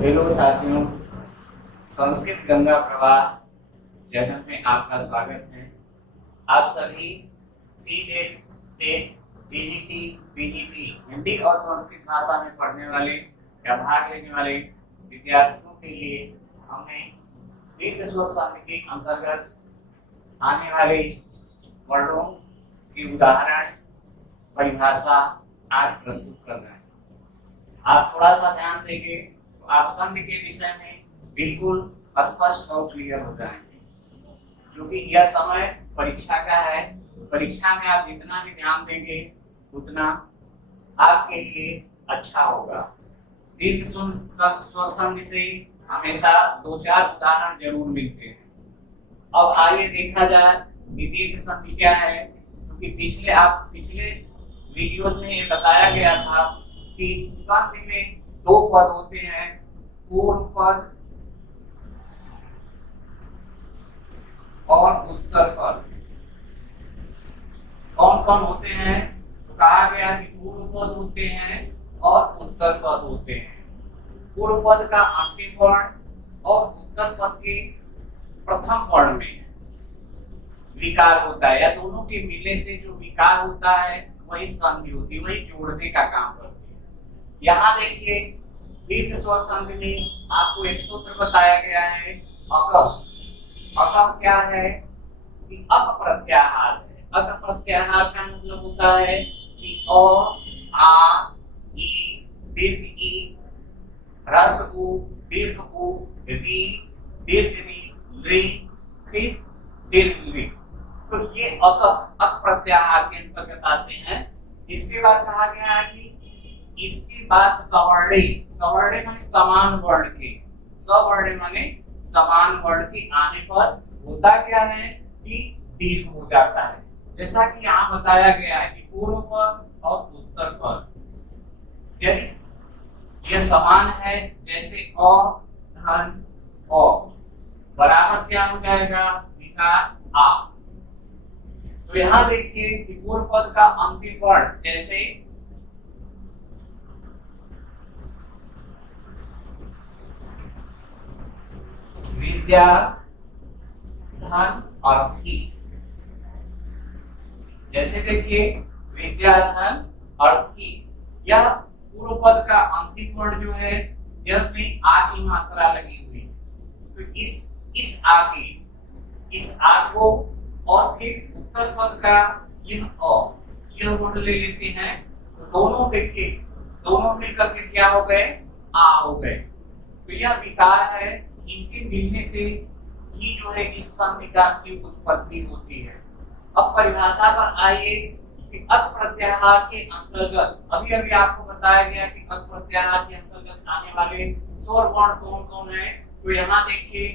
Hello साथियों, संस्कृत गंगा प्रवाह channel में आपका स्वागत है। आप सभी CTET, TET, TGT, PGT Hindi और संस्कृत भाषा में पढ़ने वाले या भाग लेने वाले विद्यार्थियों के लिए हमने दीर्घ स्वर संधि के अंतर्गत आने वाले वर्णों की उदाहरण परिभाषा आज प्रस्तुत कर रहे हैं। आप थोड़ा सा ध्यान देंगे तो आप संधि के विषय में बिल्कुल स्पष्ट और क्लियर हो जाएंगे, क्योंकि यह समय परीक्षा का है। परीक्षा में आप जितना भी ध्यान देंगे उतना आपके लिए अच्छा होगा। दीर्घ स्वर संधि से हमेशा दो चार उदाहरण जरूर मिलते हैं। अब आइए देखा जाए कि दीर्घ संधि क्या है, क्योंकि पिछले वीडियो में ये बताया गया था कि संधि में दो पद होते हैं, पूर्व पद और उत्तर पद। कौन कौन होते हैं? तो कहा गया कि पूर्व पद होते हैं और उत्तर पद होते हैं। पूर्व पद का अंतिम वर्ण और उत्तर पद के प्रथम वर्ण में विकार होता है, या दोनों के मिलने से जो विकार होता है वही संधि होती है, वही जोड़ने का काम करती है। यहाँ देखिए, दीर्घ स्वर संधि में आपको एक सूत्र बताया गया है, अकः। अकः क्या है? कि अक प्रत्याहार है। अक प्रत्याहार का मतलब होता है कि अ, आ, ई, दीर्घ ई, ह्रस्व उ, दीर्घ उ, री, दीर्घ री, दृ, फिर दीर्घ री। तो ये अक प्रत्याहार के अंतर्गत आते हैं। इसके बाद कहा गया है कि इसके बाद सवर्णे, सवर्णे माने समान वर्ण के, सवर्णे माने समान वर्ण के आने पर होता क्या है कि दीर्घ हो जाता है। जैसा कि यहाँ बताया गया है कि पूर्व पद और उत्तर पद यदि यह समान है, जैसे अ धन अ बराबर क्या हो जाएगा? विकार आ। तो यहाँ देखिए कि पूर्व पद का अंतिम वर्ण, जैसे विद्या, धन, अर्थी। जैसे देखिए विद्या, धन, अर्थी, यह पूर्व पद का अंतिम वर्ण जो है, यह में आ की मात्रा लगी हुई है। तो इस आ को और फिर उत्तर पद का यह वर्ण ले लेते हैं। तो दोनों देखिए, दोनों मिलकर के क्या हो गए? आ हो गए। तो यह विकार है, इनके मिलने से ही जो है इस संधि की उत्पत्ति होती है। अब परिभाषा पर आइए कि अक प्रत्याहार के अंतर्गत अभी अभी आपको बताया गया कि अक प्रत्याहार के अंतर्गत आने वाले स्वर वर्ण कौन कौन है। तो यहाँ देखिए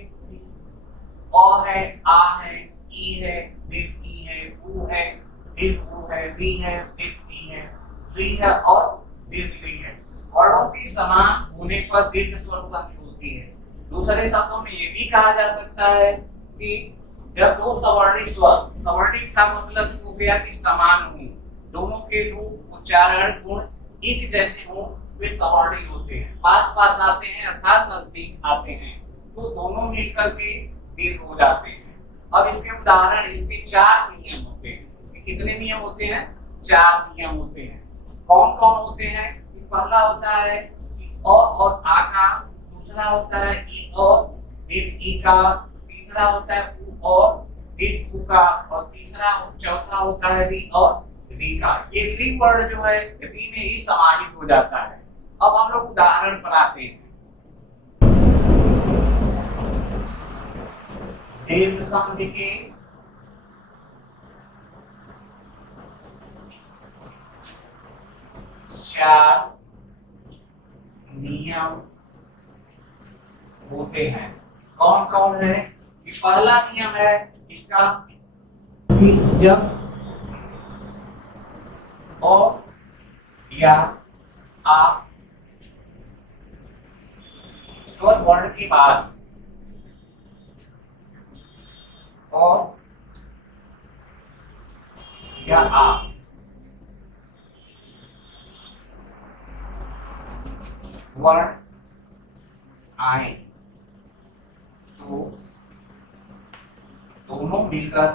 अ है, आ है, ई है, दीर्घ ई है, उ है, दीर्घ उ है, री है, दीर्घ ई है, री है और दीर्घ री है। वर्णों की समान होने पर दीर्घ स्वर संधि होती है। दूसरे शब्दों में ये भी कहा जा सकता है कि जब दो सवर्णिक स्वर, सवर्णिक का मतलब हो गया कि समान हो, दोनों के रूप, उच्चारण, गुण एक जैसे हो, वे सवर्णिक होते हैं। पास पास आते हैं अर्थात नजदीक आते हैं, तो दोनों मिलकर के दीर्घ हो जाते हैं। अब इसके उदाहरण, इसके चार नियम होते हैं। इसके कितने नियम होते हैं? चार नियम होते हैं। कौन कौन होते हैं? पहला होता है कि अ और आ का, दूसरा होता है ई और दीर्घ ई का, तीसरा होता है उ और दीर्घ उ का, और चौथा होता है री और री का। ये री वर्ण जो है री में ही समाहित हो जाता है। अब हम लोग उदाहरण पर आते हैं। दीर्घ संधि के चार नियम होते हैं। कौन कौन है? कि पहला नियम है इसका कि जब अ या आ स्वर वर्ण के बाद अ या आ वर्ण आए तो दोनों मिलकर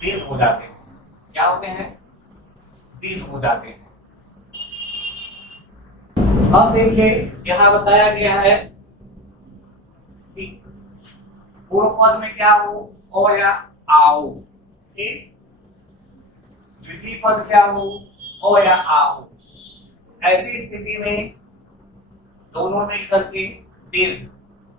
दीर्घ हो जाते हैं। क्या होते हैं? दीर्घ हो जाते हैं। अब देखिए यहां बताया गया है कि पूर्व पद में क्या हो, ओ या आओ। ठीक, द्वितीय पद क्या हो, ओ या आओ। ऐसी स्थिति में दोनों मिलकर के दीर्घ,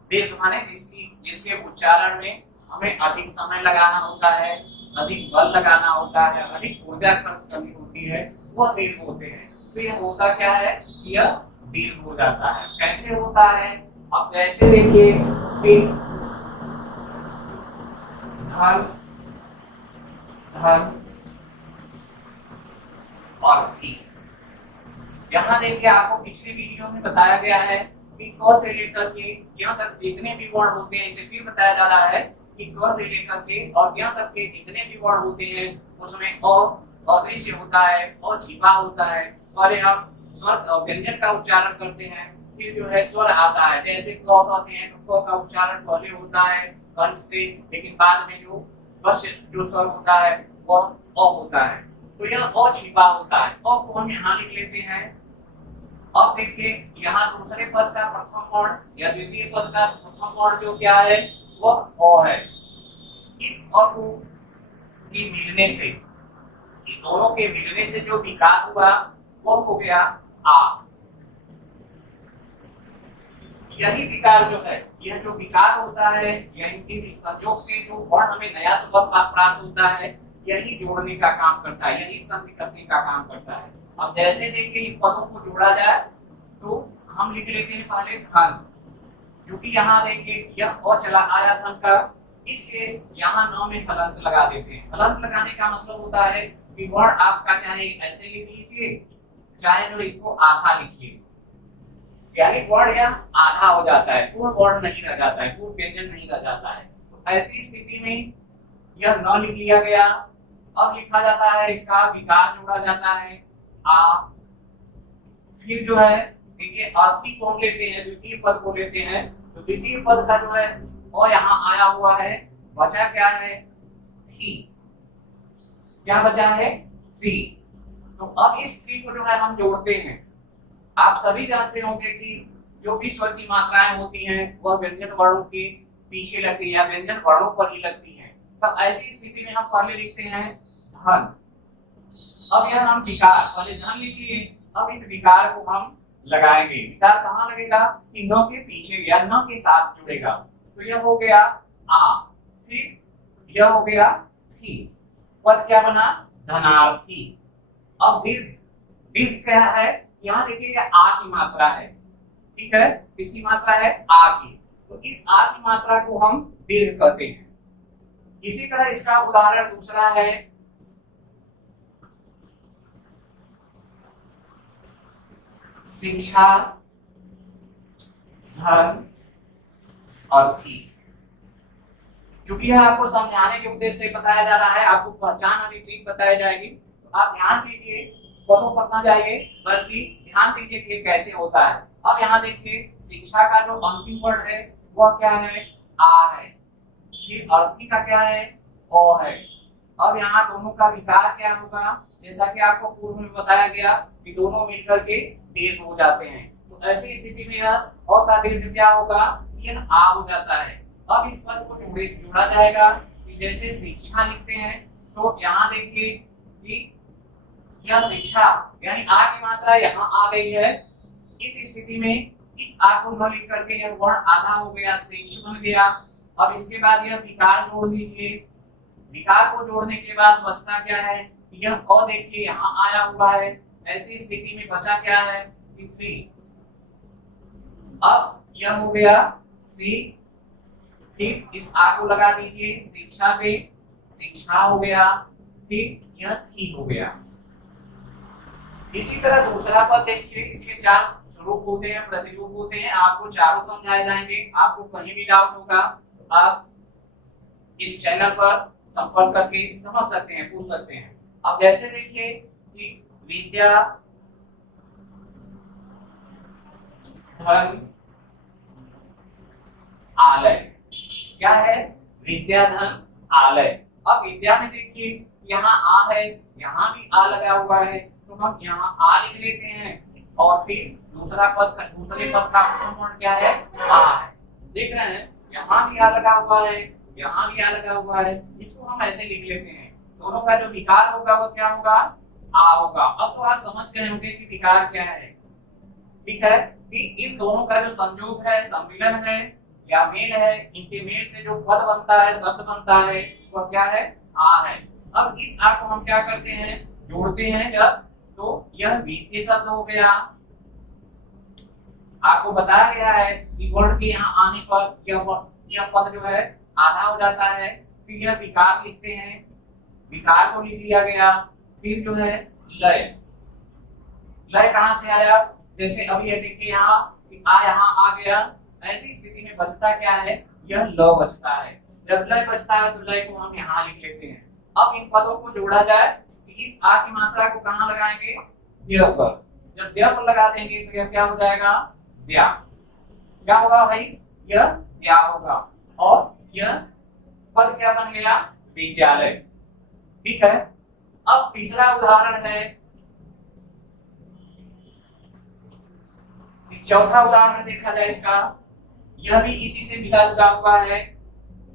दीर्घ माने जिसके उच्चारण में हमें अधिक समय लगाना होता है, अधिक बल लगाना होता है, अधिक ऊर्जा खर्च करनी होती है, वह दीर्घ होते हैं। तो यह होता क्या है? यह दीर्घ हो जाता है। कैसे होता है? अब जैसे देखिए कि धन, धन और थी। यहाँ देखिए आपको पिछले वीडियो में बताया गया है कि क से लेकर के यहाँ तक जितने भी वर्ण होते हैं, इसे फिर बताया जा रहा है कि क से लेकर के और यहाँ तक के जितने भी वर्ण होते हैं उसमें अदृश्य होता है और छिपा होता है। पहले हम स्वर व्यंजन का उच्चारण करते हैं, फिर जो है स्वर आता है। जैसे क कहते हैं तो क का उच्चारण पहले होता है कंठ से, लेकिन बाद में जो बस जो स्वर होता है वह अ होता है। तो यह अ छिपा होता है। अ को हम यहाँ लिख लेते हैं। अब देखिए यहाँ दूसरे पद का प्रथम वर्ण या द्वितीय पद का प्रथम वर्ण जो क्या है वह अ है। इस अ को की मिलने से, दोनों के मिलने से जो विकार हुआ वो हो गया आ। यही विकार जो है, यह जो विकार होता है, यही संयोग से जो वर्ण हमें नया शब्द प्राप्त होता है, यही जोड़ने का काम करता है, यही संधि करने का काम करता है। अब जैसे देखिए इन पदों को जोड़ा जाए तो हम लिख लेते हैं पहले धन, क्योंकि यहाँ देखिए यह और चला आया धन का, इसलिए यहाँ न में हलंत लगा देते हैं। हलंत लगाने का मतलब होता है कि वर्ण आपका चाहे ऐसे लिख लीजिए, चाहे जो इसको आधा लिखिए, यानी वर्ण यह आधा हो जाता है, पूर्ण वर्ण नहीं रह जाता है, पूर्ण व्यंजन नहीं रह जाता है। तो ऐसी स्थिति में यह न लिख लिया गया। अब लिखा जाता है, इसका विकार जोड़ा जाता है आ। फिर जो है देखिए अर्थी को हम लेते हैं, द्वितीय पद को लेते हैं। तो द्वितीय पद का जो है और यहाँ आया हुआ है, बचा क्या है? थी। क्या बचा है? थी। तो अब इस थी को जो है हम जोड़ते हैं। आप सभी जानते होंगे कि जो भी स्वर की मात्राएं होती हैं वह व्यंजन वर्णों के पीछे लगती है या व्यंजन वर्णों पर ही लगती है। तो ऐसी स्थिति में हम पहले लिखते हैं धन। अब यह हम विकार, पहले धन लिख लिए, अब इस विकार को हम लगाएंगे। विकार कहाँ लगेगा? कि न के पीछे या न के साथ जुड़ेगा। तो यह हो गया आ, फिर यह हो गया थी। पद क्या बना? धनार्थी। अब दीर्घ, दीर्घ क्या है? यहाँ देखिए आ की मात्रा है, ठीक है, इसकी मात्रा है आ की। तो इस आ की मात्रा को हम दीर्घ कहते हैं। इसी तरह इसका उदाहरण दूसरा है शिक्षा, धन और थी। क्योंकि यह आपको समझाने के उद्देश्य से बताया जा रहा है, आपको पहचान अभी ठीक बताई जाएगी। तो आप ध्यान दीजिए, पदों पर ना जाइए, बल्कि ध्यान दीजिए कि कैसे होता है। अब यहाँ देखिए शिक्षा का जो अंतिम वर्ण है वह क्या है? आ है। फिर अर्थी का क्या है? ओ है। अब यहाँ दोनों का विकार क्या होगा? जैसा कि आपको पूर्व में बताया गया कि दोनों मिलकर के दीर्घ हो जाते हैं। तो ऐसी स्थिति में यह अ का दीर्घ क्या होगा? यह आ हो जाता है। अब इस पद को जोड़ा जाएगा कि जैसे शिक्षा लिखते हैं तो यहाँ देखिए कि यह शिक्षा यानी आ की मात्रा यहाँ आ गई है। इस स्थिति में इस आ को न लिख करके यह वर्ण आधा हो गया, शिक्ष बन गया। अब इसके बाद यह विकार जोड़ दीजिए। विकार को जोड़ने के बाद बचता क्या है? यह अ देखिए यहाँ आया हुआ है। ऐसी स्थिति में बचा क्या है? थ्री। अब यह हो गया सी, फिर इस आ को लगा दीजिए शिक्षा पे, शिक्षा हो गया, फिर यह थी हो गया। इसी तरह दूसरा पद देखिए, इसके चार रूप होते हैं, प्रतिरूप होते हैं। आपको चारों समझाए जाएंगे। आपको कहीं भी डाउट होगा आप इस चैनल पर संपर्क करके समझ सकते हैं, पूछ सकते हैं। अब जैसे देखिए कि विद्या धन आलय। क्या है? विद्या धन आलय। अब विद्या में देखिए यहाँ आ है, यहाँ भी आ लगा हुआ है, तो हम यहाँ आ लिख लेते हैं और फिर दूसरे पद का पूर्ण क्या है? आ है। देख रहे हैं यहाँ भी आ लगा हुआ है, यहाँ भी आ लगा हुआ है, इसको हम ऐसे लिख लेते हैं। दोनों का जो विकार होगा वो क्या होगा? आ होगा। अब तो आप समझ गए होंगे कि विकार क्या है। ठीक है कि इन दोनों का जो संयोग है, सम्मिलन है या मेल है, इनके मेल से जो पद बनता है, शब्द बनता है, वो क्या है? आ है। अब इस आ को हम क्या करते हैं? जोड़ते हैं जब, तो यह विद्या शब्द हो गया। आपको बताया गया है कि वर्ण के यहाँ आने पर यह पद जो है आधा हो जाता है। फिर यह विकार लिखते हैं, विकार को लिख लिया गया। फिर जो है लय, लय कहाँ से आया? जैसे अभी ये देखिए यहाँ आ गया, ऐसी स्थिति में बचता क्या है? यह ल बचता है। जब लय बचता है तो लय को हम यहाँ लिख लेते हैं। अब इन पदों को जोड़ा जाए कि इस आ की मात्रा को कहाँ लगाएंगे? द्य पर। जब द्य पर लगा देंगे तो यह क्या हो जाएगा? द्या। क्या होगा भाई? यह द्या होगा और यह पद क्या बन गया? विद्यालय। ठीक है। अब तीसरा उदाहरण है, चौथा उदाहरण देखा जाए इसका, यह भी इसी से मिला जुला हुआ है।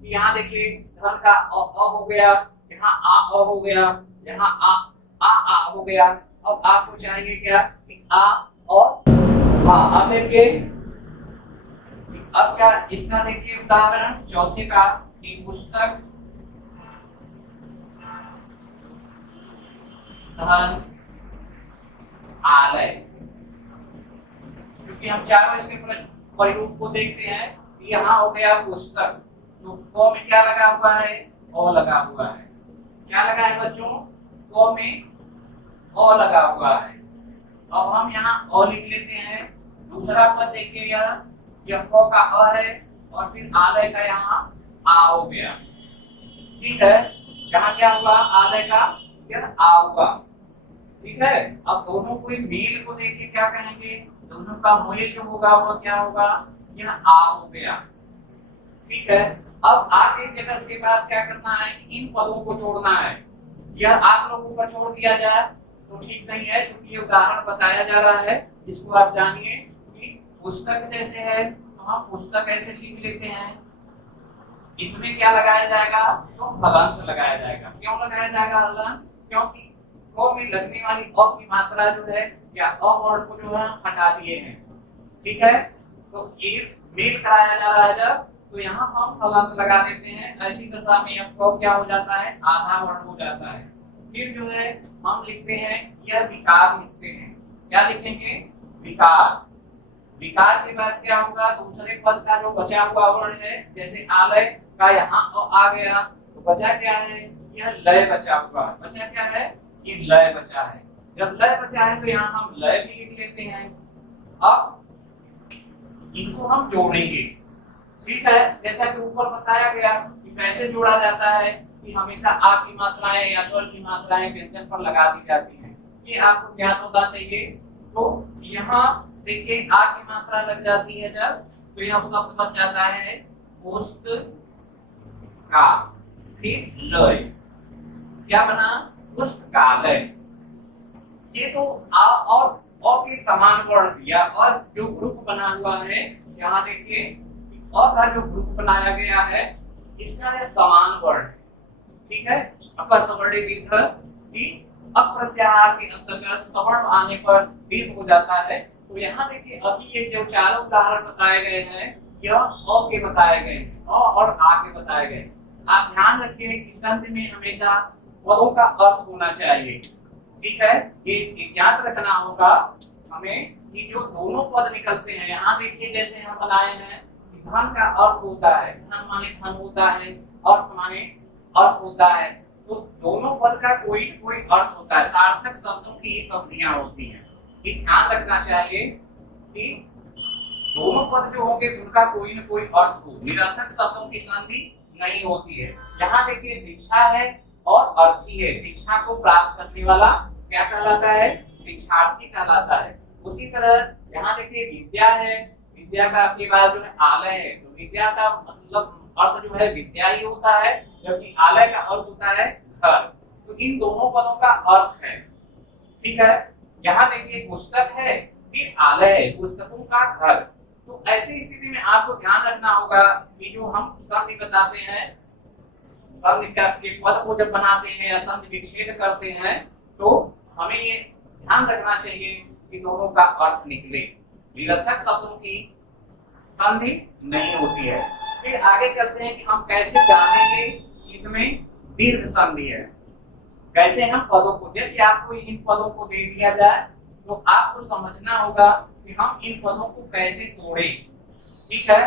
यहाँ देखिए धन का अ हो गया, यहाँ आ हो गया, यहाँ आ हो गया। अब आपको चाहिए क्या? कि आ और आ। अब देखिए, अब क्या इसका देखिए उदाहरण चौथे का, कि पुस्तक धन आलय। क्योंकि हम चारों इसके प्रयोग को देखते हैं, यहाँ हो गया पुस्तक, तो क में क्या लगा हुआ है? ओ लगा हुआ है। क्या लगा है बच्चों? क में ओ लगा हुआ है। अब हम यहाँ ओ लिख लेते हैं। दूसरा पद देखिए, यह क का अ है और फिर आलय का यहाँ आ हो गया। ठीक है। यहाँ क्या हुआ? आलय का यह आ हुआ। ठीक है। अब दोनों को मेल को देखिए क्या कहेंगे? दोनों का मेल जो होगा वो क्या होगा? यह आ हो गया। ठीक है। अब आगे जगह के बाद क्या करना है कि इन पदों को जोड़ना है। यह आप लोगों पर छोड़ दिया जाए तो ठीक नहीं है, क्योंकि ये उदाहरण बताया जा रहा है। इसको आप जानिए कि पुस्तक जैसे है तो हम पुस्तक ऐसे लिख लेते हैं। इसमें क्या लगाया जाएगा? तो हलंत लगाया जाएगा। क्यों लगाया जाएगा हलंत? क्योंकि क में लगने वाली अ की मात्रा जो है या अ वर्ण को जो है हटा दिए हैं। ठीक है। तो ये मेल कराया जा रहा है जब, तो यहाँ हम हलंत लगा देते हैं। ऐसी दशा में अब क क्या हो जाता है? आधा वर्ण हो जाता है। फिर जो है हम लिखते हैं, यह विकार लिखते हैं। क्या लिखेंगे? विकार। विकार के बाद क्या होगा? दूसरे पद का जो बचा हुआ वर्ण है, जैसे आलय का यहाँ आ गया, तो बचा क्या है? यह लय बचा हुआ। बचा क्या है? ये लय बचा है। जब लय बचा है तो यहाँ हम लय भी लिख लेते हैं। अब इनको हम जोड़ेंगे। ठीक है। जैसा कि ऊपर बताया गया कि कैसे जोड़ा जाता है, कि हमेशा आ की मात्राएं या स्वर की मात्राएं व्यंजन पर लगा दी जाती हैं। ये आपको ज्ञात होना चाहिए। तो यहाँ देखिए आ की मात्रा लग जाती है जब, तो यह शब्द बन जाता है पुस्तक का। फिर लय क्या बना? पुस्तकालय। ये तो आ और के समान वर्ण दिया और जो ग्रुप बना हुआ है, यहाँ देखिए और का जो ग्रुप बनाया गया है, इसका है समान वर्ण। ठीक है। अपर सवर्णी दीर्घ की अप्रत्याहार के अंतर्गत सवर्ण आने पर दीर्घ हो जाता है। तो यहाँ देखिए अभी ये जो चारों उदाहरण बताए गए हैं, यह अ के बताए गए हैं, अ और आ के बताए गए। आप ध्यान रखिए कि संधि में हमेशा पदों का अर्थ होना चाहिए। ठीक है। ये याद रखना होगा हमें कि जो दोनों पद निकलते हैं, यहाँ देखिए जैसे हम बनाए हैं, धन का अर्थ होता है, धन माने धन होता है, अर्थ माने अर्थ होता है। तो दोनों पद का कोई न कोई अर्थ होता है। सार्थक शब्दों की संधियां होती हैं। ये ध्यान रखना चाहिए कि दोनों पद जो होंगे उनका कोई न कोई अर्थ हो। निरर्थक शब्दों की संधि नहीं होती है। यहाँ देखिए शिक्षा है और अर्थी है। शिक्षा को प्राप्त करने वाला क्या कहलाता है? शिक्षार्थी कहलाता है। उसी तरह यहाँ देखिए विद्या है, विद्या का आपके पास जो है आलय है, तो विद्या का मतलब अर्थ जो है विद्या ही होता है, जबकि आलय का अर्थ होता है घर। तो इन दोनों पदों का अर्थ है, ठीक है। यहाँ देखिए पुस्तक है, फिर आलय है, पुस्तकों का घर। तो ऐसी स्थिति में आपको ध्यान रखना होगा कि जो हम संधि बताते हैं, संधि के पद को जब बनाते हैं या संधि विच्छेद करते हैं, तो हमें ये ध्यान रखना चाहिए कि दोनों का अर्थ निकले। निरर्थक शब्दों की संधि नहीं होती है। फिर आगे चलते हैं कि हम कैसे जानेंगे कि इसमें दीर्घ संधि है। कैसे हम पदों को, यदि आपको इन पदों को दे दिया जाए तो आपको समझना होगा कि हम इन पदों को कैसे तोड़ें, ठीक है।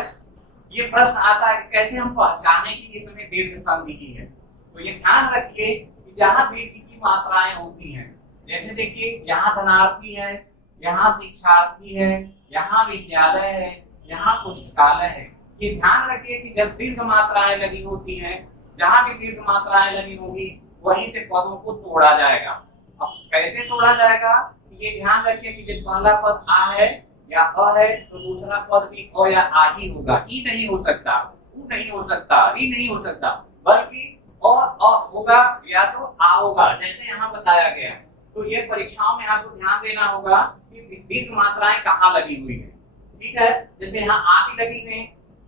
ये प्रश्न आता है कि कैसे हम पहचाने कि इसमें दीर्घ संधि की है। तो ये ध्यान रखिए कि जहां दीर्घ की मात्राएं होती हैं, जैसे देखिए यहाँ धनार्थी है, यहाँ शिक्षार्थी है, यहाँ विद्यालय है, यहाँ पुस्तकालय है। ये ध्यान रखिए कि जब दीर्घ मात्राएं लगी होती हैं, जहां भी दीर्घ मात्राएं लगी होगी वहीं से पदों को तोड़ा जाएगा। अब कैसे तोड़ा जाएगा? ये ध्यान रखिए कि जब पहला पद आ है या अ है तो दूसरा पद भी अ या आ ही होगा। ई नहीं हो सकता, उ नहीं हो सकता, री नहीं हो सकता, बल्कि अ होगा या तो आ होगा, जैसे यहाँ बताया गया। तो ये परीक्षाओं में आपको ध्यान देना होगा कि दीर्घ मात्राएं कहाँ लगी हुई है, ठीक है। जैसे यहाँ आ भी लगी है,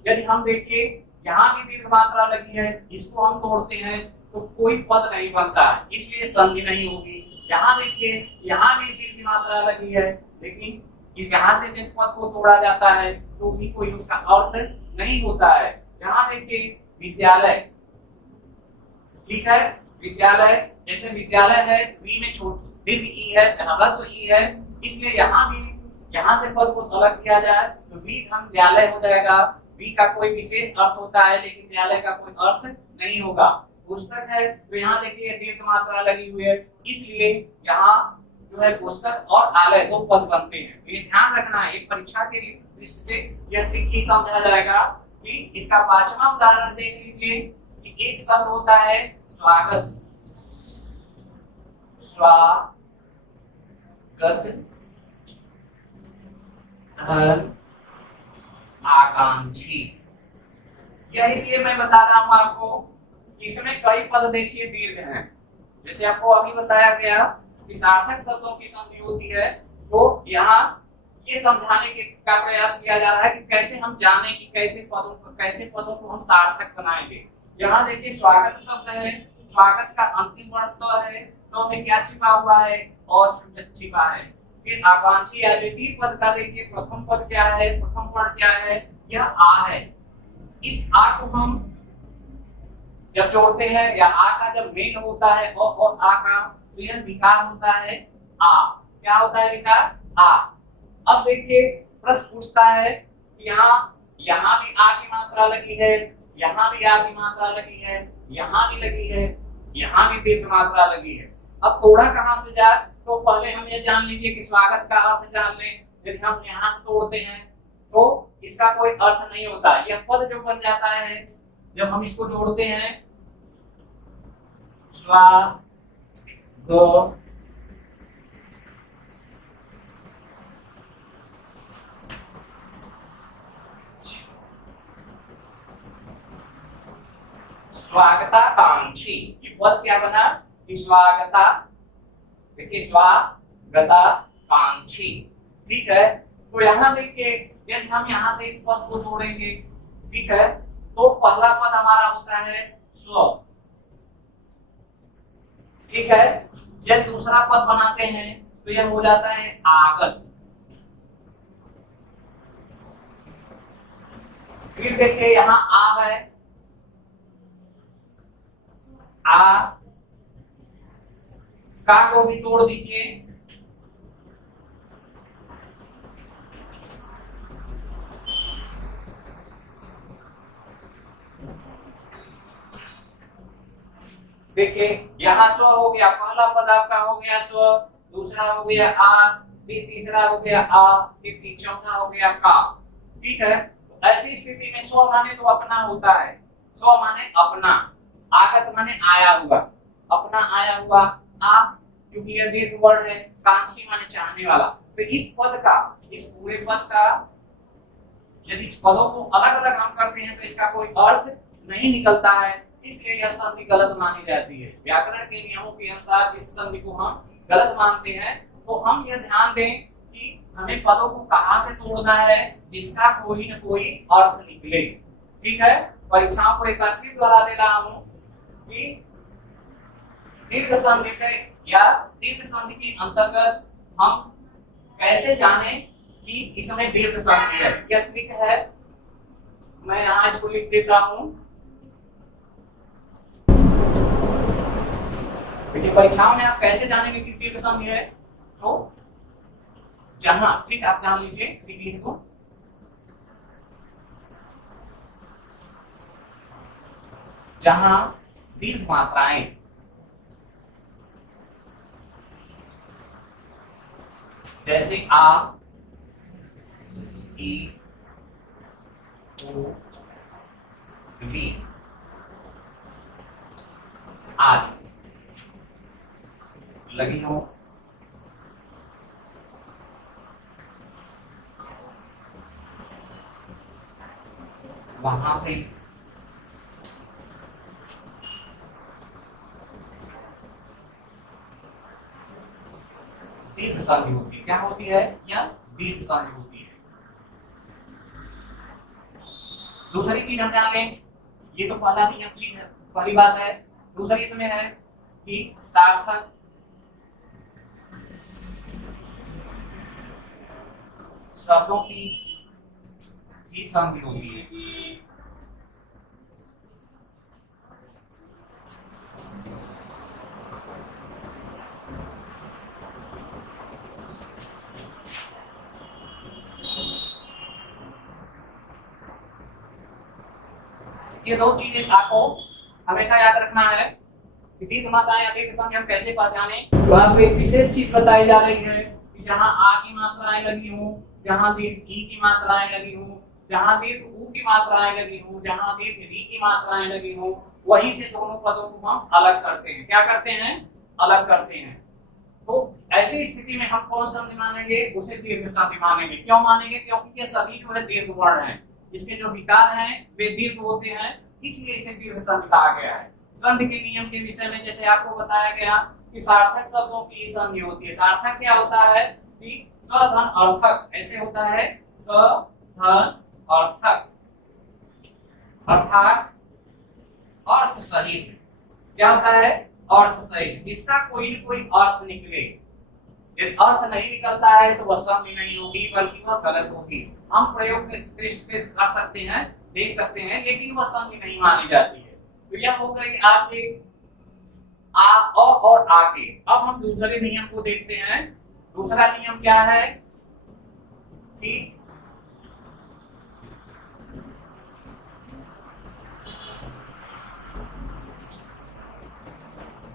यदि हम देखिए यहाँ भी दीर्घ मात्रा लगी है, इसको हम तोड़ते हैं तो कोई पद नहीं बनता है, इसलिए संधि नहीं होगी। यहाँ देखिए यहाँ भी दीर्घ मात्रा लगी है, लेकिन यहाँ से जिस पद को तोड़ा जाता है तो भी कोई उसका अर्थ नहीं होता है। यहाँ देखिए विद्यालय, ठीक है, विद्यालय, जैसे विद्यालय है, वी में दीर्घ ई है, ह्रस्व ई है, इसलिए यहाँ भी यहाँ से पद को अलग किया जाए तो विद्यालय हो जाएगा। वी का कोई विशेष अर्थ होता है, लेकिन विद्यालय का कोई अर्थ नहीं होगा। पुस्तक है तो यहाँ देखिए दीर्घ मात्रा लगी हुई है, इसलिए यहाँ जो है पुस्तक और आलय दो पद बनते हैं। तो ये ध्यान रखना है, एक परीक्षा के दृष्टि से यह ट्रिकी समझा जाएगा। कि इसका पांचवा उदाहरण देख लीजिए कि एक शब्द होता है स्वागत, स्वागत, धर्म, आकांक्षी। यह इसलिए मैं बता रहा हूं आपको, इसमें कई पद देखिए दीर्घ हैं। जैसे आपको अभी बताया गया कि सार्थक शब्दों की संधि होती है, तो यहाँ ये समझाने का प्रयास किया जा रहा है कि कैसे हम जाने कि कैसे पदों को हम सार्थक बनाएंगे। यहाँ देखिए स्वागत शब्द है, स्वागत का अंतिम वर्ण तो है, तो में क्या छिपा हुआ है? और छिपा है। फिर आकांक्षी या द्वितीय पद का देखिए प्रथम पद क्या है, प्रथम वर्ण क्या है? यह आ है। इस आ को हम जब जोड़ते हैं या आ का जब मेल होता है और आ का, तो यह विकार होता है आ। क्या होता है विकार? आ। अब देखिए प्रश्न उठता है कि यहाँ भी आ की मात्रा लगी है, यहाँ भी आ की मात्रा लगी है, यहाँ भी लगी है, यहाँ भी दीर्घ मात्रा लगी है। अब तोड़ा कहाँ से जाए? तो पहले हम ये जान लीजिए कि स्वागत का अर्थ जान लें। यदि हम यहाँ से तोड़ते हैं तो इसका कोई अर्थ नहीं होता। यह पद जो बन जाता है जब हम इसको जोड़ते हैं, स्वागत, स्वागताकांक्षी। ये पद क्या बना कि स्वागता, देखिए स्वागताकांक्षी, ठीक है। तो यहाँ देखिए यदि हम यहाँ से इस पद को जोड़ेंगे, ठीक है, तो पहला पद हमारा होता है स्व, ठीक है। जब दूसरा पद बनाते हैं तो यह हो जाता है आगत। फिर देखिए यहाँ आ है, आ का को भी तोड़ दीजिए, देखिए यहाँ स्व हो गया, पहला पद आपका हो गया स्व, दूसरा हो गया आ, फिर तीसरा हो गया आ, फिर चौथा हो गया का, ठीक है। तो ऐसी स्थिति में स्व माने तो अपना होता है, स्व माने अपना, आगत माने आया हुआ, अपना आया हुआ, आ क्योंकि यह दीर्घ वर्ण है। कांक्षी माने चाहने वाला। तो इस पद का, इस पूरे पद का यदि पदों को अलग अलग हम करते हैं तो इसका कोई अर्थ नहीं निकलता है, इसलिए यह संधि गलत मानी जाती है। व्याकरण के नियमों के अनुसार इस संधि को हम गलत मानते हैं। तो हम यह ध्यान दें कि हमें पदों को कहां से तोड़ना है जिसका कोई न कोई अर्थ निकले। ठीक है, परीक्षाओं को एक बार फिर दोहरा दे रहा हूं कि दीर्घ संधि या दीर्घ संधि के अंतर्गत हम कैसे जाने कि इसमें दीर्घ संधि है। यह ट्रिक है, मैं यहाँ इसको लिख देता हूं। देखिए परीक्षाओं में आप कैसे जानेंगे कि दीर्घ संधि है, तो जहां, ठीक आप जान लीजिए, ठीक लिख दो, जहां दीर्घ मात्राएं जैसे आ, ई, ओ, वी आदि लगी हो, वहां से दीर्घ संधि होती है। क्या होती है? या दीर्घ संधि होती है। दूसरी चीज हम ध्यान लें, ये तो पहला नियम चीज है, पहली बात है। दूसरी इसमें है कि सार्थक शब्दों की संधि होती है। ये दो चीजें आपको हमेशा याद रखना है कि दीर्घ मात्राएं या दीर्घ संधि हम कैसे पहचाने। तो आपको एक विशेष चीज बताई जा रही है कि जहां आ की मात्राएं लगी हों, जहां दीर्घ ई की मात्राएं लगी हों, जहां दीर्घ ऊ की मात्राएं लगी हों, जहां दीर्घ री की मात्राएं लगी हों, वहीं से दोनों पदों को हम अलग करते हैं। क्या करते हैं? अलग करते हैं। तो ऐसी स्थिति में हम कौन संधि मानेंगे? उसे दीर्घ संधि मानेंगे। क्यों मानेंगे? क्योंकि ये सभी जो है दीर्घ वर्ण हैं, इसके जो विकार हैं वे दीर्घ होते हैं, इसलिए इसे दीर्घ संधि कहा गया है। संधि के नियम के विषय में जैसे आपको बताया गया कि सार्थक शब्दों की संधि होती है। सार्थक क्या होता है कि सधन अर्थक, ऐसे होता है सधन अर्थक, अर्थात अर्थ सहित। क्या होता है? अर्थ सहित, जिसका कोई न कोई अर्थ निकले। यदि अर्थ नहीं निकलता है तो वह संधि नहीं होगी, बल्कि वह गलत होगी। हम प्रयोग के दृष्टि से कर सकते हैं, देख सकते हैं, लेकिन वह संधि नहीं मानी जाती है। तो यह हो गई आपके आ और आ के। अब हम दूसरे नियम को देखते हैं। दूसरा नियम क्या है कि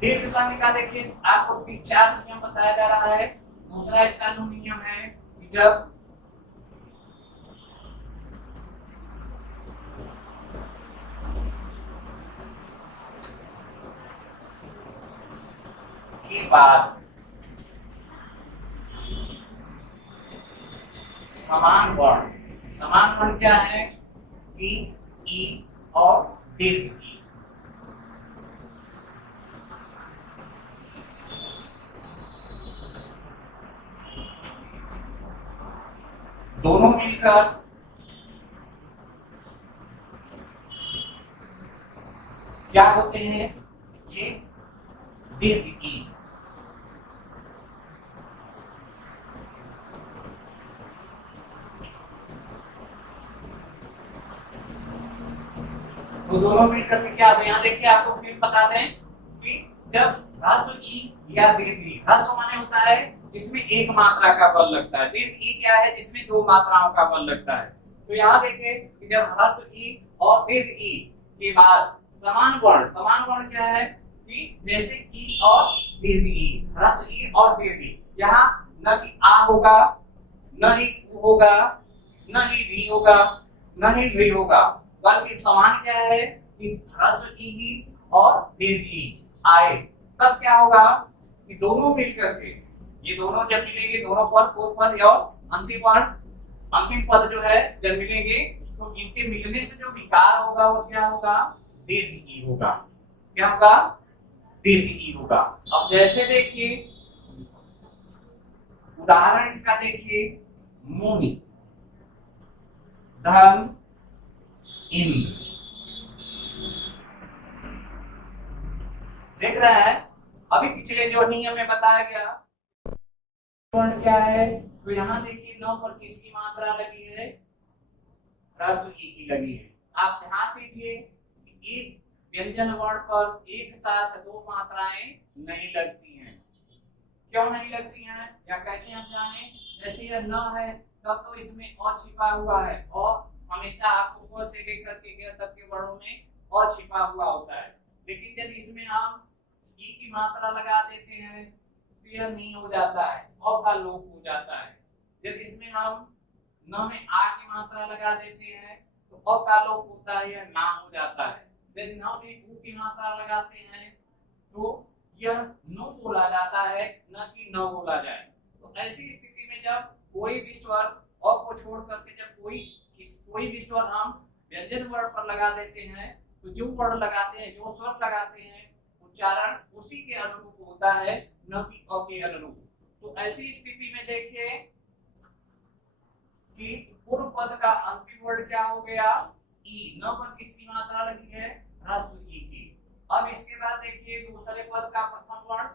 दीर्घ संधि का देखिए आपको 4 नियम बताया जा रहा है। दूसरा इसका जो नियम है कि जब के बाद समान वर्ण क्या है कि ई और दीर्घ ई, दोनों मिलकर क्या होते हैं? ये दीर्घ ई। तो दोनों मिलकर के क्या? यहाँ देखिए आपको फिर बता दें कि जब ह्रस्व ई या दीर्घ ई, ह्रस्व माने होता है इसमें एक मात्रा का बल लगता है, दीर्घ ई क्या है? जिसमें 2 मात्राओं का बल लगता है। तो यहाँ देखिए कि जब ह्रस्व ई और दीर्घ ई के बाद समान वर्ण क्या है कि जैसे ई और दीर्घ ई, ह्रस्व ई और दीर्घ ई, यहाँ न कि आ होगा, न ही उ होगा, न ही री होगा, न ही री होगा, बल्कि समान क्या है कि ह्रस्व ई और दीर्घ ई आए, तब क्या होगा कि दोनों मिलकर के, ये दोनों जब मिलेंगे, दोनों पद, पूर्व पद और अंतिम पद जो है जब मिलेंगे तो इनके मिलने से जो विकार होगा वो क्या होगा? दीर्घ ई होगा। क्या होगा? दीर्घ ई होगा। अब जैसे देखिए उदाहरण इसका देखिए, मुनि, धन, इंद्र। देख रहे हैं अभी पिछले जो नियम में बताया गया वर्ण क्या है, तो यहाँ देखिए न पर किसकी मात्रा लगी है? ह्रस्व ई की लगी है। आप ध्यान दीजिए एक व्यंजन वर्ण पर एक साथ दो मात्राएं नहीं लगती हैं। क्यों नहीं लगती हैं या कैसे हम जाने? जैसे यह न है तब तो इसमें अ छिपा हुआ है, और हमेशा आपको क से लेकर के ग तक के वर्णों में अ छिपा हुआ होता है। लेकिन यदि इसमें हम ई की मात्रा लगा देते हैं तो यह नी हो जाता है, अ का लोप हो जाता है। यदि इसमें हम न में आ की मात्रा लगा देते हैं तो अ का लोप होता है, यह ना हो जाता है। यदि न में उ की मात्रा लगाते हैं तो यह नो बोला जाता है, न कि न बोला जाए। तो ऐसी स्थिति में जब कोई भी स्वर अ को छोड़ करके जब कोई भी स्वर हम व्यंजन वर्ण पर लगा देते हैं तो जो वर्ण लगाते हैं, जो स्वर लगाते हैं, उच्चारण उसी के अनुरूप होता है, न कि अ के अनुरूप। तो ऐसी स्थिति में देखिए कि पूर्व पद का अंतिम वर्ण क्या हो गया? ई। न पर किसकी मात्रा लगी है? ह्रस्व ई की। अब इसके बाद देखिए दूसरे पद का प्रथम वर्ण।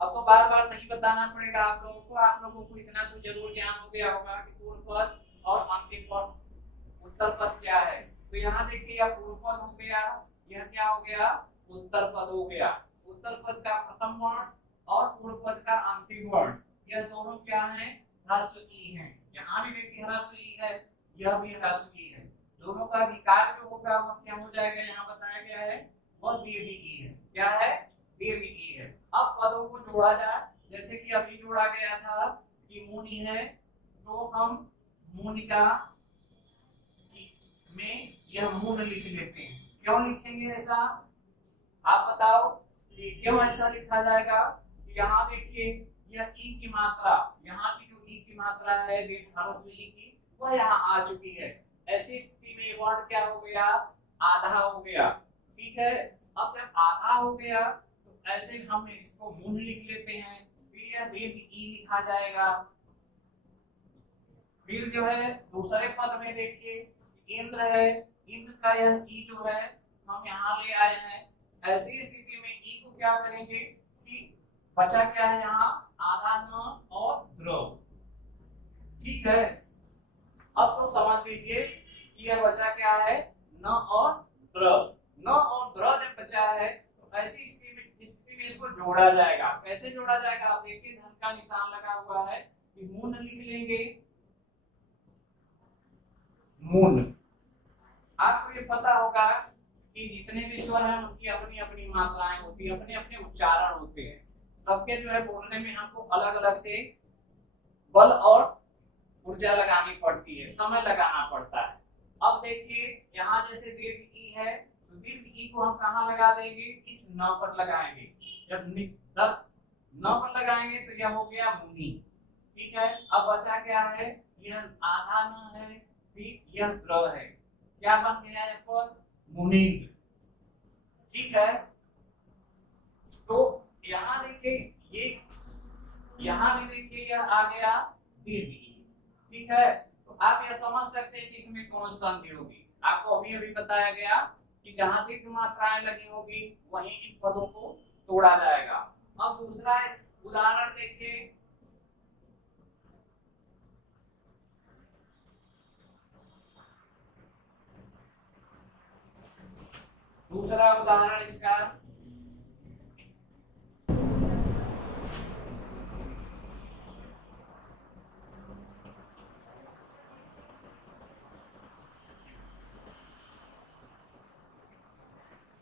अब तो बार बार नहीं बताना पड़ेगा आप लोगों को इतना तो जरूर ज्ञान हो गया होगा कि पूर्व पद और अंतिम पद उत्तर पद क्या है। तो यहाँ देखिए यह पूर्व पद हो गया, यह क्या हो गया? उत्तर पद हो गया। उत्तर पद का प्रथम वर्ण और पूर्व पद का अंतिम वर्ण, यह दोनों क्या है? ह्रस्व ई है। यहाँ भी देखिए ह्रस्व ई है, यह भी ह्रस्व ई है। दोनों का विकार जो होगा वो क्या हो जाएगा? यहाँ बताया गया है वो दीर्घ ई है। क्या है? दीर्घ ई है। अब पदों को जोड़ा जाए, जैसे कि अभी जोड़ा गया था कि मुनि है तो हम मुनिका में यह मून लिख लेते हैं। क्यों लिखेंगे ऐसा? आप बताओ कि क्यों ऐसा लिखा जाएगा? यहाँ देखिए यह ई की मात्रा, यहाँ की जो ई की मात्रा है ह्रस्व ई की, वह यहाँ आ चुकी है। ऐसी स्थिति में वर्ण क्या हो गया? आधा हो गया। ठीक है। अब जब आधा हो गया तो ऐसे हम इसको मून लिख लेते हैं, फिर यह दीर्घ ई लिखा जाएगा। फिर जो है दूसरे पद में देखिए इंद्र है, इंद्र का यह ई जो है हम यहाँ ले आए हैं। ऐसी स्थिति में ई को क्या करेंगे कि बचा क्या है यहाँ? आधा न और द्रव। ठीक है। अब तो समझ लीजिए कि यह बचा क्या है? न और द्रव। न और द्रव जब बचा है तो ऐसी स्थिति में इसको जोड़ा जाएगा। कैसे जोड़ा जाएगा? आप देखिए धन का निशान लगा हुआ है कि मून लिख लेंगे, मून। आपको ये पता होगा कि जितने भी स्वर हैं उनकी अपनी अपनी मात्राएं होती है, अपने अपने उच्चारण होते हैं। सबके जो है बोलने में हमको अलग अलग से बल और ऊर्जा लगानी पड़ती है, समय लगाना पड़ता है। अब देखिए यहाँ जैसे दीर्घ ई है तो दीर्घ ई को हम कहाँ लगा देंगे? इस न पर लगाएंगे। जब न पर लगाएंगे तो यह हो गया मुनि। ठीक है। अब बचा क्या है? यह आधा न है, फिर यह द्रव है। क्या बन गया? यह पद मुनीन्द्र। ठीक है। तो यहाँ देखिए ये, यहाँ भी देखिए यह आ गया दीर्घ ई। ठीक है। तो आप यह समझ सकते हैं कि इसमें कौन संधि होगी। आपको अभी अभी बताया गया कि जहां दीर्घ मात्राएं लगी होगी वहीं इन पदों को तोड़ा जाएगा। अब दूसरा उदाहरण देखिए, दूसरा उदाहरण इसका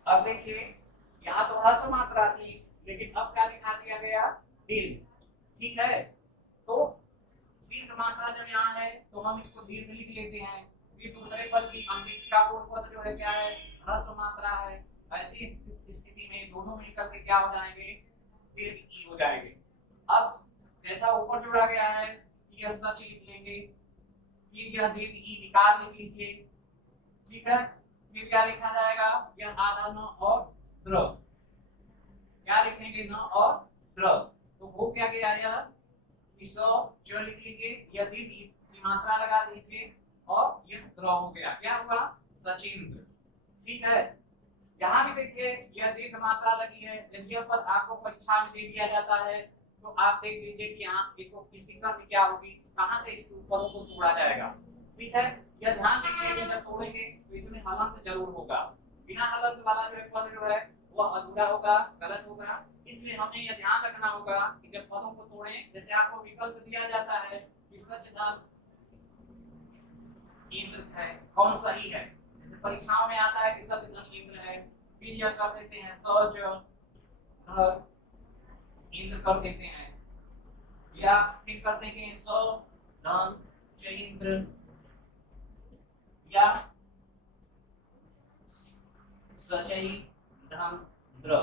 अब देखिए यहाँ तो ह्रस्व मात्रा थी लेकिन अब क्या दिखा दिया गया? दीर्घ। ठीक है। तो दीर्घ मात्रा जब यहाँ है तो हम इसको दीर्घ लिख लेते हैं। फिर दूसरे पद की अंतिम का पूर्व पद जो है क्या है? ह्रस्व मात्रा है। ऐसी स्थिति में दोनों मिलकर के क्या हो जाएंगे? दीर्घ ई हो जाएंगे। और जोड़ा गया है, यह सच लिख लेंगे, फिर यह दीर्घ ई विकार लिख लीजिए, ठीक है। फिर क्या लिखा जाएगा, यह आधा न और द्र, क्या लिखेंगे, न और द्र, तो हो क्या गया यह सौ जो लिख लीजिए, यह दीर्घ ई की मात्रा लगा दीजिए और यह द्र हो गया, क्या हुआ, सचिंद्र, ठीक है। यहाँ भी देखिए यह दीर्घ मात्रा लगी है, यदि यह पद आपको परीक्षा में दे दिया जाता है तो आप देख लीजिए कि यहाँ इसको इसकी संधि क्या होगी, कहाँ से इस पदों को तोड़ा जाएगा, ठीक है। यह ध्यान रखिए जब तोड़ेंगे तो इसमें हलंत जरूर होगा, बिना हलंत वाला जो पद जो है वह अधूरा होगा, गलत होगा, इसलिए हमें यह ध्यान रखना होगा कि जब पदों को तोड़ें, जैसे आपको विकल्प दिया जाता है कि सच धन इंद्र है, कौन सही है, जैसे परीक्षाओं में आता है कि सच धन इंद्र है, फिर यह कर देते हैं सच धन इंद्र कर देते हैं, या फिर कर देंगे सौ धन इंद्र, या सचई धन द्र।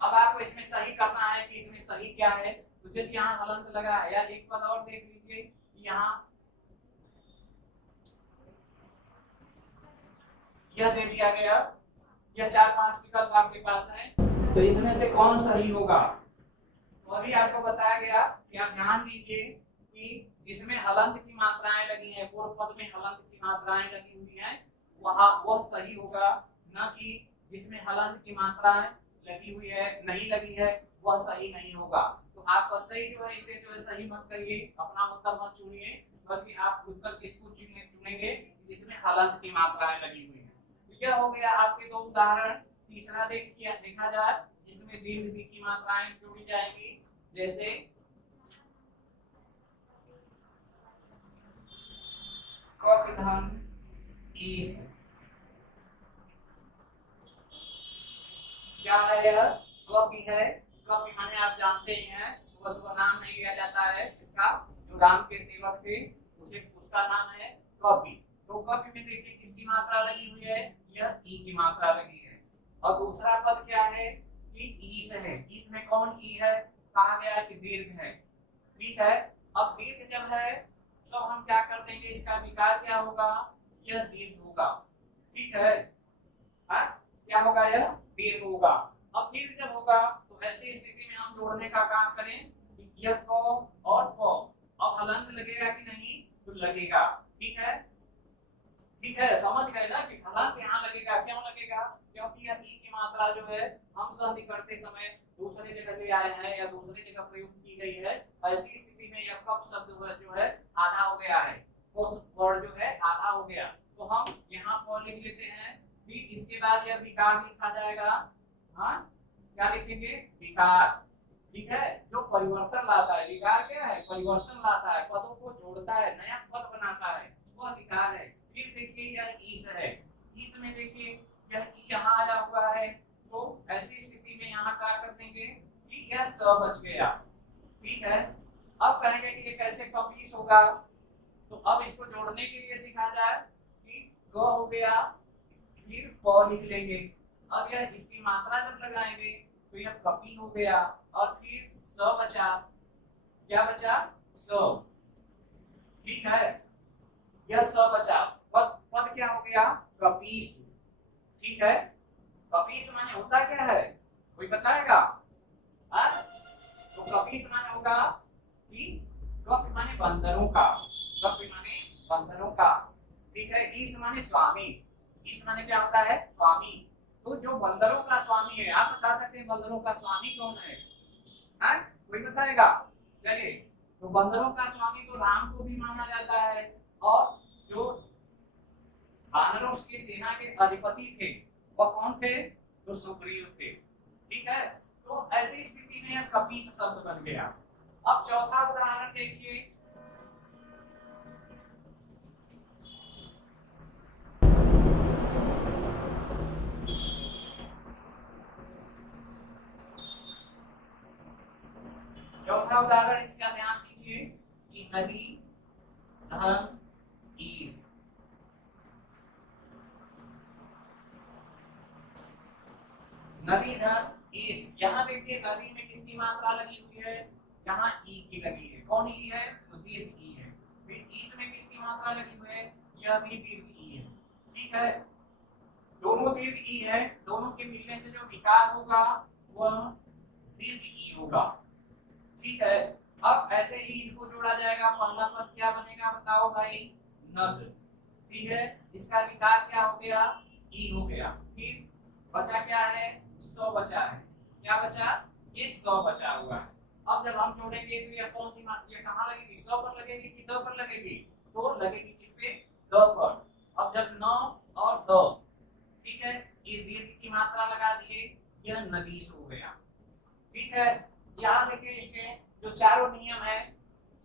अब आपको इसमें सही करना है कि इसमें सही क्या है, तो यदि यहाँ हलंत लगा है, या एक पद और देख लीजिए, यहाँ यह दे दिया गया, यह 4-5 विकल्प आपके पास है, तो इसमें से कौन सही होगा, तो अभी आपको बताया गया कि आप ध्यान दीजिए कि जिसमें हलंत की मात्राएं लगी हैं, पूर्व पद में हलंत की मात्राएं लगी हुई हैं, वह सही होगा, न कि जिसमें हलंत की मात्राएं लगी हुई है नहीं लगी है वह सही नहीं होगा। तो आप कतई जो है इसे जो है सही मत करिए, अपना उत्तर मत चुनिए, बल्कि आप उत्तर किसको चुनेंगे जिसमें हलंत की मात्राएं लगी हुई है। तो यह हो गया आपके दो उदाहरण। तीसरा देखा जाए जिसमें दीर्घ दी की मात्राएं जोड़ी जाएंगी, जैसे क धन ईस, क्या है यह, कॉपी है, कॉपी माने आप जानते हैं सुबह सुबह नाम नहीं लिया जाता है, इसका जो राम के सेवक थे उसे उसका नाम है कॉपी। तो कॉपी में देखिए किसकी मात्रा लगी हुई है, यह ई की मात्रा लगी है, और दूसरा पद क्या है कि ईस है, ईस में कौन ई है, कहा गया कि दीर्घ है, ठीक है। अब दीर्घ जब है तो हम क्या कर देंगे, इसका विकार क्या होगा, यह दीर्घ होगा, ठीक है, क्या होगा, यह दीर्घ होगा। अब दीर्घ जब होगा तो ऐसी स्थिति में हम जोड़ने का काम करें, यह को और को, अब हलंत लगेगा कि नहीं, तो लगेगा, ठीक है, ठीक है, समझ गए ना कि हलंत यहाँ लगेगा, क्यों लगेगा, क्योंकि यह ई की मात्रा जो है हम संधि करते समय दूसरे जगह ले आए हैं या दूसरी जगह प्रयोग की गई है, ऐसी स्थिति में यह कप शब्द जो है आधा हो गया है, उस वर्ड जो है आधा हो गया, तो हम यहाँ पर लिख लेते हैं, फिर इसके बाद यह विकार लिखा जाएगा, हाँ क्या लिखेंगे, विकार, ठीक है, जो परिवर्तन लाता है, विकार क्या है, परिवर्तन लाता है, पदों को जोड़ता है, नया पद बनाता है, वह विकार है। फिर देखिए यह ईस है, ईस में देखिए यह यहाँ आया हुआ है, तो ऐसी स्थिति में यहाँ क्या कर देंगे कि यह स बच गया, ठीक है। अब कहेंगे कि ये कैसे कपीस होगा, तो अब इसको जोड़ने के लिए सीखा जाए कि क हो गया, फिर प लिख लेंगे, अब यह इसकी मात्रा जब लगाएंगे तो यह कपी हो गया, और फिर स बचा, क्या बचा, स, ठीक है, यह स बचा, पद क्या हो गया, कपीस, ठीक है। कपीस माने होता क्या है, कोई बताएगा, तो कपीस माने होगा कि कप माने बंदरों का, कप माने बंदरों का, ठीक है। ईस माने स्वामी, ईस माने क्या होता है, स्वामी, तो जो बंदरों का स्वामी है, आप बता सकते हैं बंदरों का स्वामी कौन है, कोई बताएगा, चलिए, तो बंदरों का स्वामी तो राम को भी माना जाता है, और जो वानरों की सेना के अधिपति थे वह कौन थे, तो सुग्रीव थे, ठीक है। तो ऐसी स्थिति में यह कपीस शब्द बन गया। अब चौथा उदाहरण देखिए, चौथा उदाहरण इसका ध्यान दीजिए कि नदी धन ईस, नदी धन ईस, यहाँ देखिए नदी में किसकी मात्रा लगी हुई है, यहाँ ई की लगी है। कौन ई है? तो दीर्घ ई है। फिर इसमें किसकी मात्रा लगी हुई है? यह भी दीर्घ ई है। ठीक है, दोनों दीर्घ ई है, दोनों के मिलने से जो विकार होगा वह दीर्घ ई होगा। ठीक है, अब ऐसे ही इनको जोड़ा जाएगा। पहला पद क्या बनेगा बताओ भाई? नग। ठीक है, इसका विकार क्या हो गया? ई हो गया। फिर बचा क्या है? सौ बचा है। क्या बचा? ये 100 बचा हुआ है। अब जब हम जोड़ेंगे तो ये कौन सी मात्रा कहाँ लगेगी? 100 पर लगेगी कि 2 पर लगेगी? तो लगेगी किस पे? 2 पर। अब जब 9 और 2, ठीक है, ये दीर्घ की मात्रा लगा दिए, यह नगीस हो गया। ठीक है, यहाँ देखिए इसके जो चारों नियम है,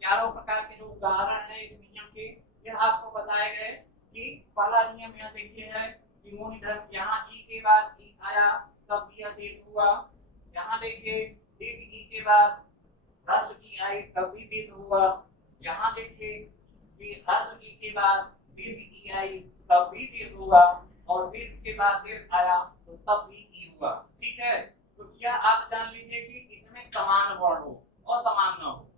चारों प्रकार के जो उदाहरण है इस नियम के, यह आपको बताए गए। कि पहला नियम यह देखिए है कि मूलधन यहाँ ई के बाद ई आया तब यह दीर्घ हुआ। यहाँ देखिए दीर्घ ई के बाद ह्रस्व ई आई तब भी दीर्घ हुआ। यहाँ देखिए कि ह्रस्व ई के बाद दीर्घ ई आई तब भी दीर्घ हुआ, और दीर्घ के बाद दीर्घ आया तो तब भी ई हुआ। ठीक है, तो यह आप जान लीजिए कि इसमें समान वर्ण हो और समान न हो।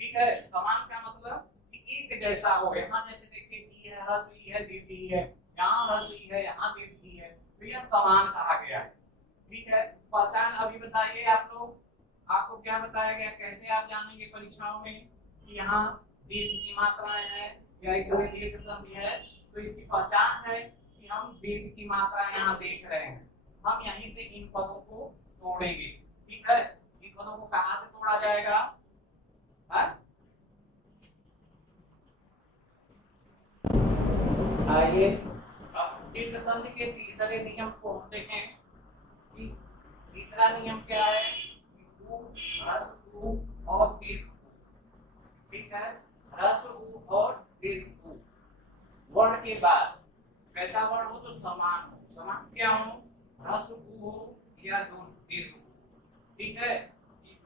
ठीक है, समान का मतलब कि एक जैसा हो। यहाँ जैसे देखिए ई है, ह्रस्व ई है, दीर्घ ई है, यहाँ ह्रस्व ई है, यहाँ दीर्घ ई है, तो यह समान कहा गया है। ठीक है, पहचान अभी बताइए आप लोग, आपको क्या बताया गया, कैसे आप जानेंगे परीक्षाओं में कि यहाँ दीर्घ की मात्राएं हैं या इसमें दीर्घ संधि है? तो इसकी पहचान है कि हम दीर्घ की मात्रा यहाँ देख रहे हैं, हम यहीं से इन पदों को तोड़ेंगे। ठीक है, इन पदों को कहाँ से तोड़ा जाएगा? आइए अब दीर्घ संधि के तीसरे नियम को हम देखें कि तीसरा नियम क्या है? उ, ह्रस्व उ और दीर्घ उ। ठीक है, ह्रस्व उ और दीर्घ उ वर्ण के बाद कैसा वर्ण हो? तो समान हो। समान क्या हो? ह्रस्व उ हो या दीर्घ उ। ठीक है,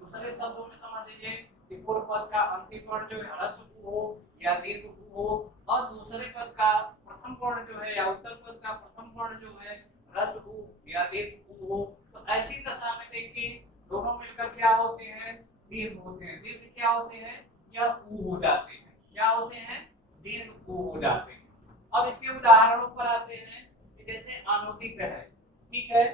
दूसरे शब्दों में समझ लीजिए कि पूर्व पद का अंतिम वर्ण जो है ह्रस्व उ हो या दीर्घ उ हो, और दूसरे पद का प्रथम वर्ण जो है या उत्तर पद का प्रथम वर्ण जो है ह्रस्व उ या दीर्घ उ हो। तो ऐसी दशा में देखिए दोनों मिलकर क्या होते हैं? दीर्घ होते हैं। दीर्घ क्या होते हैं? या उ हो जाते हैं। क्या होते हैं? दीर्घ उ हो जाते हैं। अब इसके उदाहरणों पर आते हैं कि जैसे अनुदित है। ठीक है,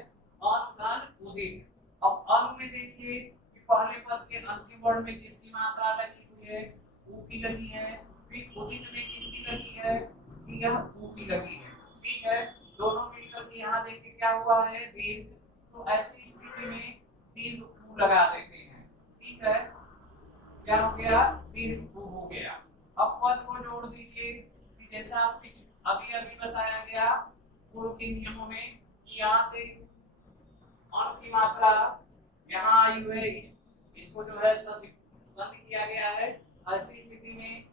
अनुधन उदित। अब अन में देखिए कि पहले पद के अंतिम वर्ण में किसकी मात्रा लगी हुई है? उ की लगी है। फिर उदित में किसकी लगी है? कि यह उ की लगी है। ठीक है, दोनों मिलकर के यहाँ देखिए क्या हुआ है? दीर्घ। तो ऐसी स्थिति में दीर्घ उ लगा देते हैं। ठीक है, क्या हो गया? दीर्घ उ हो गया। अब पद को जोड़ दीजिए कि जैसा अभी अभी बताया गया पूर्व के नियमों में कि यहाँ से अन की मात्रा यहाँ आई हुई है, इसको जो है संधि किया गया है। ऐसी स्थिति में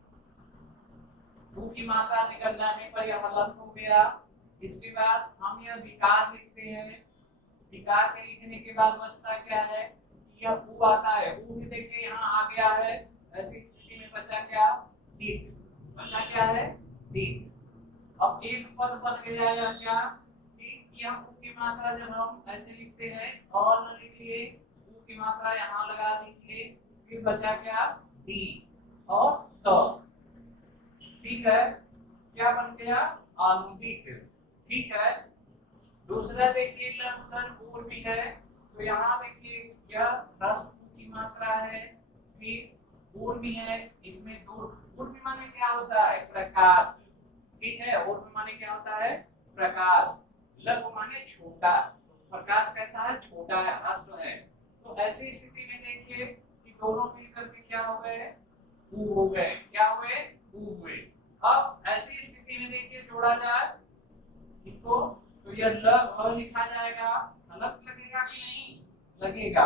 उ की मात्रा निकल जाने पर यह हलंत हो गया। इसके बाद हम यह विकार लिखते हैं। विकार के लिखने के बाद बचता क्या है? यह उ आता है। उ भी देखिए यहाँ आ गया है। ऐसी स्थिति में बचा क्या? दीर्घ। बचा क्या है? दीर्घ। अब एक पद बन गया है क्या? कि यह उ की मात्रा जब हम ऐसे लिखते हैं और न लिखिए, उ की मात्रा यहाँ लगा दीजिए, फिर बचा क्या? दी और त। ठीक है, क्या बन गया? अनुदित। ठीक है, दूसरा देखिए लघुधन ऊर भी है। तो यहाँ देखिए यह ह्रस्व की मात्रा है, फिर ऊर भी है, इसमें दूर। ऊर भी माने क्या होता है? प्रकाश। ठीक है, ऊर भी माने क्या होता है? प्रकाश। लघु माने छोटा, प्रकाश कैसा है? छोटा है, ह्रस्व है। तो ऐसी स्थिति में देखिए कि दोनों मिलकर के क्या हो गए? ऊ हो गए। क्या हुए? ऊ हुए। अब ऐसी स्थिति में देखिए जोड़ा जाए इनको, तो यह लग लिखा जाएगा। अलग लगेगा कि नहीं लगेगा?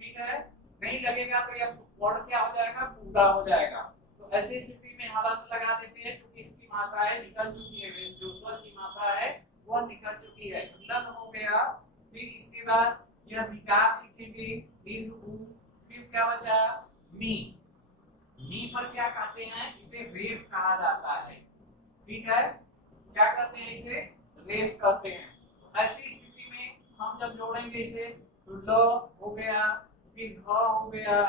ठीक है, नहीं लगेगा तो यह वर्ण क्या हो जाएगा? पूरा हो जाएगा। तो ऐसी स्थिति में हलंत लगा देते हैं क्योंकि इसकी मात्राएं निकल चुकी है, जो स्वर की मात्रा है वह निकल चुकी है। लग हो गया। फिर इसके बाद यह विकार लिखेंगे, दीर्घ उ। फिर क्या बचा? मी। मी पर क्या कहते हैं? इसे रेफ कहा जाता है। ठीक है, क्या कहते हैं? इसे रेफ कहते हैं। तो ऐसी स्थिति में हम जब जोड़ेंगे इसे तो ल हो गया, फिर घ हो गया,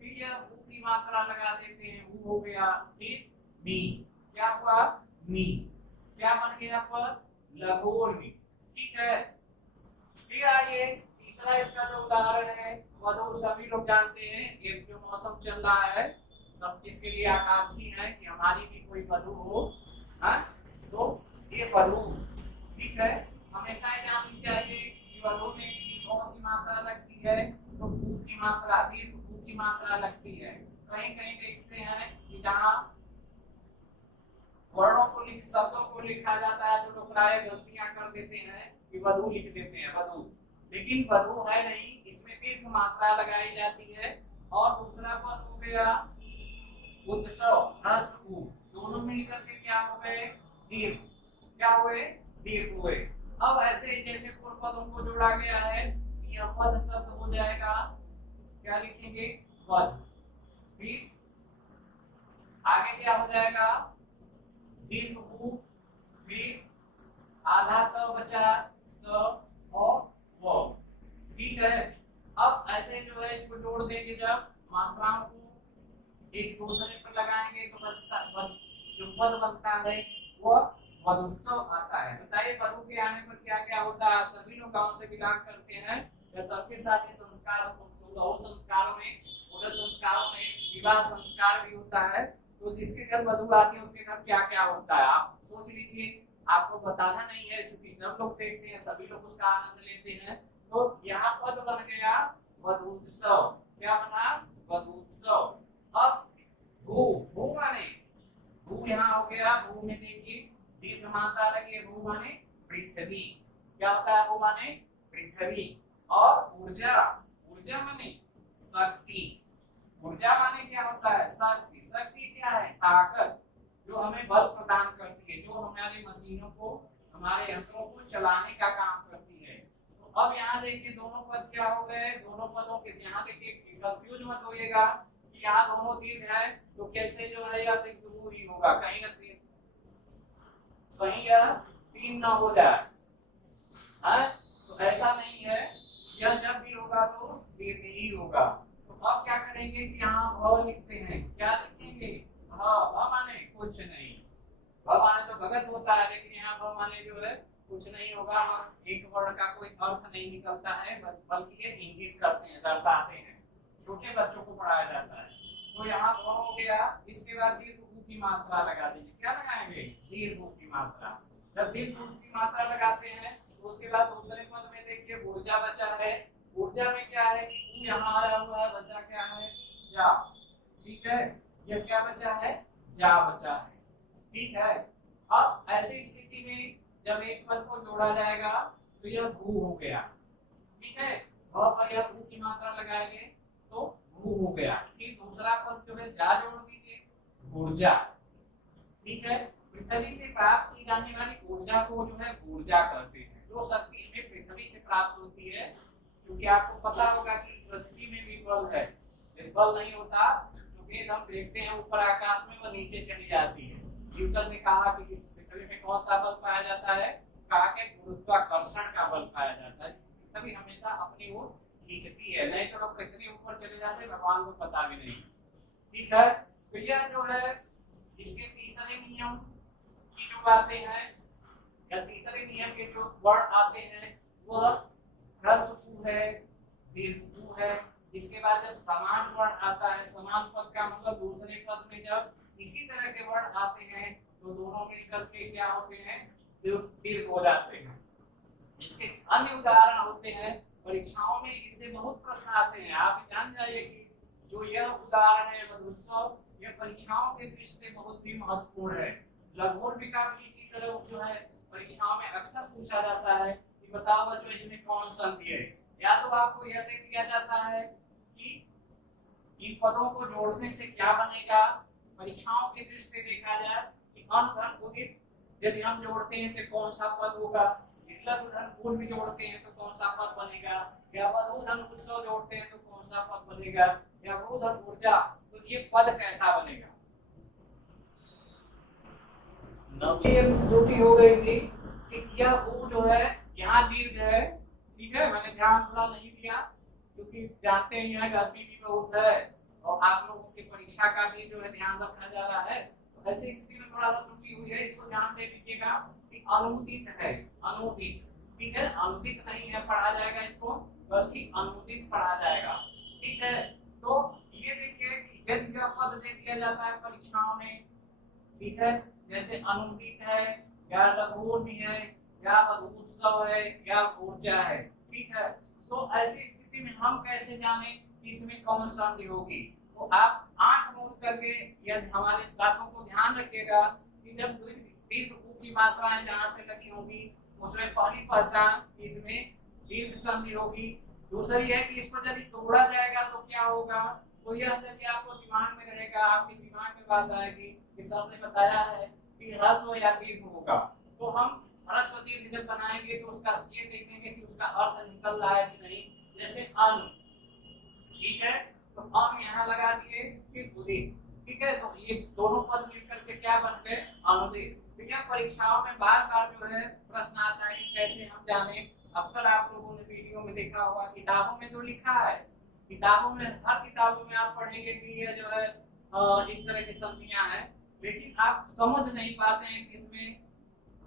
फिर यह उ की मात्रा लगा देते हैं, वो हो गया फिर मी, क्या हुआ मी, क्या बन गया पद लघोर्मी। ठीक है, फिर आइए तीसरा इसका जो उदाहरण है वधु, सभी लोग जानते हैं ये जो मौसम चल रहा है सब जिसके लिए आकांक्षी है कि हमारी भी कोई वधु हो, हाँ तो ये वधु, ठीक है, हमेशा ही जाननी चाहिए कि वधु में कौन सी मात्रा लगती है, तो भू की मात्रा, दीर्घ भू की मात्रा लगती है। कहीं कहीं देखते हैं कि जहाँ वर्णों को लिख, शब्दों को लिखा जाता है तो लोग प्राय गलतियां कर देते हैं कि वधु लिख देते हैं वधु, लेकिन वधु है नहीं, इसमें दीर्घ मात्रा लगाई जाती है। और दूसरा पद हो गया उत्सव, ह्रस्व उ, दोनों मिलकर के क्या हो गए दीर्घ, क्या हुए दीर्घ हुए। अब ऐसे जैसे पूर्व पदों को जोड़ा गया है, यह पद शब्द हो जाएगा, क्या लिखेंगे पद, फिर आगे क्या हो जाएगा दीर्घ उ, फिर आधा त बचा स और व, ठीक है। अब ऐसे जो है इसको जोड़ देंगे, जब मात्राओं को एक दूसरे पर लगाएंगे तो बस जो पद बनता है वह वधुत्सव आता है। बताइए वधु के आने पर क्या क्या होता है, सभी लोग गांव से बिलोंग करते हैं या सबके साथ संस्कार, संस्कारों में, संस्कारों में विवाह संस्कार भी होता है, तो जिसके घर वधु आती है उसके घर क्या क्या होता है आप सोच लीजिए, आपको बताना नहीं है क्योंकि सब लोग देखते हैं, सभी लोग उसका आनंद लेते हैं। तो यहाँ पद बन गया वधुत्सव, क्या बना वधुत्सव। अब भू, भू माने भू यहाँ हो गया, भू में देखिए दीर्घ मात्रा लगी, भू माने पृथ्वी, क्या होता है भू माने पृथ्वी। और ऊर्जा, ऊर्जा माने शक्ति, ऊर्जा माने क्या होता है शक्ति, शक्ति क्या है ताकत, जो हमें बल प्रदान करती है, जो हमारी मशीनों को, हमारे यंत्रों को चलाने का काम करती है। तो अब यहाँ देखिए दोनों पद क्या हो गए, दोनों पदों के यहाँ देखिए कंफ्यूज मत होइएगा कि यहाँ दोनों दीर्घ है तो कैसे जो है या दीर्घ ही होगा, कहीं ना कहीं यह तीन ना हो जाए, तो ऐसा नहीं है, यह जब भी होगा तो दीर्घ ही होगा। तो अब क्या करेंगे कि यहाँ भ लिखते हैं, क्या लिखेंगे भ माने कुछ नहीं, भ माने तो भगत होता है, लेकिन यहाँ भ माने जो है कुछ नहीं होगा, और एक वर्ण का कोई अर्थ नहीं निकलता है, बल्कि ये इंगित करते हैं, दर्शाते हैं, छोटे बच्चों को पढ़ाया जाता है। तो यहाँ भ हो गया, इसके बाद दीर्घ उ की मात्रा लगा दीजिए, क्या लगाएंगे दीर्घ उ की मात्रा। जब दीर्घ उ की मात्रा लगाते हैं तो उसके बाद दूसरे पद में देखिए ऊर्जा बचा है, ऊर्जा में क्या है उ यहाँ आया हुआ है, बचा क्या है जा, ठीक है, यह क्या बचा है जा बचा है, ठीक है। अब ऐसी स्थिति में जब एक पद को जोड़ा जाएगा तो यह भू हो गया, ठीक है, भ पर यह भू की मात्रा लगाएंगे तो भू हो गया। फिर दूसरा पद जो है जा जोड़ दीजिए ऊर्जा, ठीक है, पृथ्वी से प्राप्त की जाने वाली ऊर्जा को जो है ऊर्जा कहते हैं, जो शक्ति हमें पृथ्वी से प्राप्त होती है, क्योंकि आपको पता होगा कि पृथ्वी में भी बल है, बल नहीं होता क्योंकि हम देखते हैं ऊपर आकाश में वो नीचे चली जाती है। न्यूटन ने कहा कि पृथ्वी में कौन सा बल पाया जाता है, कहा कि गुरुत्वाकर्षण का बल पाया जाता है, पृथ्वी हमेशा अपनी ओर खींचती है, नहीं तो लोग पृथ्वी ऊपर चले जाते हैं, भगवान को पता भी नहीं, ठीक है। तो यह जो है इसके तीसरे नियम की जो बातें हैं या तीसरे नियम के जो वर्ण आते हैं वह ह्रस्व उ है, दीर्घ उ है। इसके बाद जब समान वर्ण आता है, समान पद का मतलब दूसरे पद में जब इसी तरह के वर्ण आते हैं तो दोनों मिलकर के क्या होते हैं दीर्घ हो जाते हैं। इसके अन्य उदाहरण होते हैं, परीक्षाओं में इससे बहुत प्रश्न आते हैं, आप जान जाइए कि जो यह उदाहरण है वधुत्सव, यह परीक्षाओं के दृष्टि से बहुत भी महत्वपूर्ण है। लघुर्मी का भी इसी तरह जो है परीक्षाओं में अक्सर पूछा जाता है कि बताओ बच्चों इसमें कौन संधि है, या तो आपको यह देख दिया जाता है कि इन पदों को जोड़ने से क्या बनेगा, परीक्षाओं के दृष्टि से देखा जाए कि अनधन उदित यदि हम जोड़ते हैं तो कौन सा पद होगा, लघु धन पूर्व भी जोड़ते हैं तो कौन सा पद बनेगा, या वधु धन उत्सव जोड़ते हैं तो कौन सा पद बनेगा, या वधु धन ऊर्जा, तो ये पद कैसा बनेगा। जो भी हो गई थी कि यह उ जो है यहाँ दीर्घ है, ठीक है, मैंने ध्यान थोड़ा नहीं दिया क्योंकि जानते हैं यहाँ गर्मी भी बहुत है और आप लोगों की परीक्षा का भी जो है ध्यान रखा जा रहा है। तो ऐसी स्थिति में थोड़ा सा त्रुटि हुई है, इसको ध्यान दे दीजिएगा कि अनुदित है, अनुदित, ठीक है, अनुदित नहीं है पढ़ा जाएगा इसको, बल्कि अनुदित पढ़ा जाएगा, ठीक है। तो ये देखिए कि यदि यह पद दे दिया जाता है परीक्षाओं में, ठीक है, जैसे अनुदित है या लघुनी है या मधुत्सव है या ऊर्जा है, ठीक है। तो ऐसी स्थिति में हम कैसे जाने कि इसमें कौन संधि होगी? तो आप आंख मूंद करके या हमारे बातों को ध्यान रखिएगा कि जब दीर्घ उ की मात्राएं जहां से लगी होंगी उसमें पहली पहचान इसमें दीर्घ संधि होगी। दूसरी है कि इसको यदि तोड़ा जाएगा तो क्या होगा, तो यह यदि आपको दिमाग में रहेगा, आपके दिमाग में बात आएगी कि सर ने बताया है कि ह्रस्व या दीर्घ होगा, तो हम ह्रस्व दीर्घ जब बनाएंगे तो उसका ये देखेंगे कि उसका अर्थ निकल रहा है कि नहीं। जैसे अन, ठीक है, तो अन यहाँ लगा दिए, फिर उदित, ठीक है, तो ये दोनों पद मिलकर के क्या बन गए, अनुदित। तो यह परीक्षाओं में बार-बार जो है प्रश्न आता है कि कैसे हम जाने। अक्सर आप लोगों ने वीडियो में देखा होगा, किताबों में जो लिखा है, किताबों में हर किताबों में आप पढ़ेंगे कि ये जो है इस तरह की संधियां हैं, लेकिन आप समझ नहीं पाते हैं कि इसमें